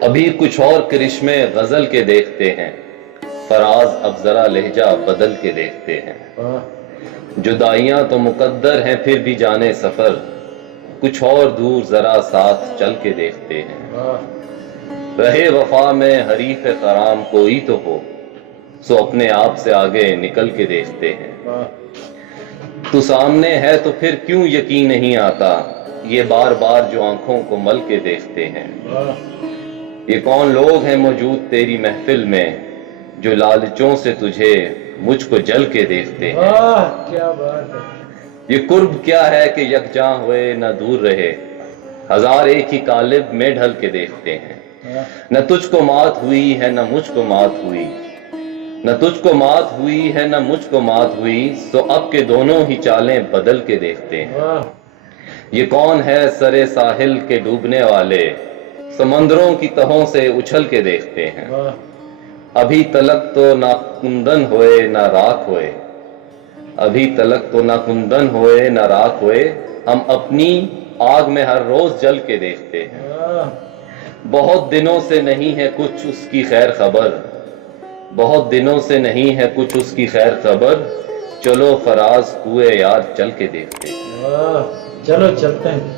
ابھی کچھ اور کرشمے غزل کے دیکھتے ہیں، فراز اب ذرا لہجہ بدل کے دیکھتے ہیں۔ جدائیاں تو مقدر ہیں پھر بھی جانے سفر، کچھ اور دور ذرا ساتھ چل کے دیکھتے ہیں۔ رہے وفا میں حریف غرام کوئی تو ہو، سو اپنے آپ سے آگے نکل کے دیکھتے ہیں۔ تو سامنے ہے تو پھر کیوں یقین نہیں آتا، یہ بار بار جو آنکھوں کو مل کے دیکھتے ہیں۔ یہ کون لوگ ہیں موجود تیری محفل میں، جو لالچوں سے تجھے مجھ کو جل کے دیکھتے ہیں۔ کیا بات ہے۔ یہ قرب کیا ہے کہ یکجاں ہوئے نہ دور رہے، ہزار ایک ہی قالب میں ڈھل کے دیکھتے ہیں۔ نہ تجھ کو مات ہوئی ہے نہ مجھ کو مات ہوئی، نہ تجھ کو مات ہوئی ہے نہ مجھ کو مات ہوئی، سو اب کے دونوں ہی چالیں بدل کے دیکھتے ہیں۔ یہ کون ہے سرے ساحل کے ڈوبنے والے، سمندروں کی تہوں سے اچھل کے دیکھتے ہیں۔ ابھی تلک تو نہ کندن ہوئے نہ راکھ ہوئے، ابھی تلک تو نہ کندن ہوئے نہ راکھ ہوئے، ہم اپنی آگ میں ہر روز جل کے دیکھتے ہیں۔ بہت دنوں سے نہیں ہے کچھ اس کی خیر خبر، بہت دنوں سے نہیں ہے کچھ اس کی خیر خبر، چلو فراز کوئے یار چل کے دیکھتے ہیں۔ چلو چلتے ہیں۔